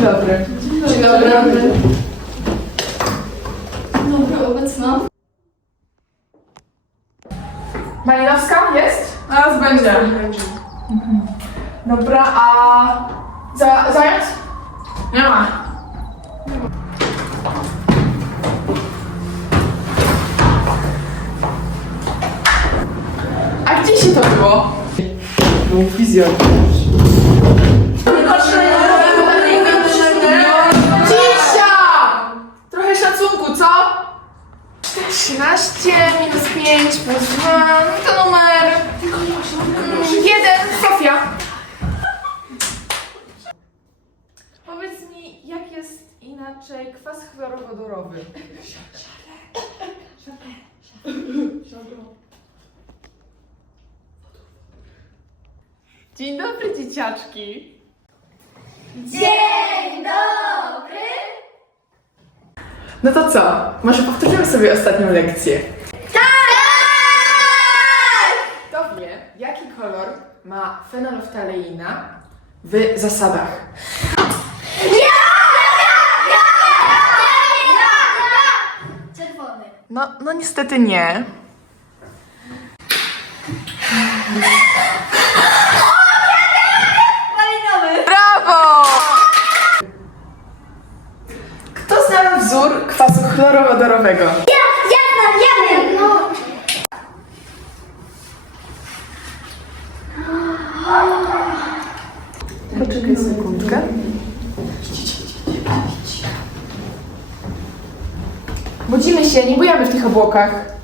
dobry. Dzień dobry. Dobry, obecna. Malinowska jest? Zaraz będzie. Dobra, a za, zając? Nie ma. A gdzie się to było? Był fizjoterapeut. 13 minus 5 plus 2 no to numer 1, Sofia. Powiedz mi, jak jest inaczej kwas chlorowodorowy? Dzień dobry, dzieciaczki. Dzień dobry! No to co? Może powtórzymy sobie ostatnią lekcję. Tak! Kto wie, jaki kolor ma fenolftaleina w zasadach? Czerwony. No, no niestety nie. Wzór kwasu chlorowodorowego? Ja, ja znam, ja wiem, no. Poczekaj sekundkę. Budzimy się, nie bujamy w tych obłokach.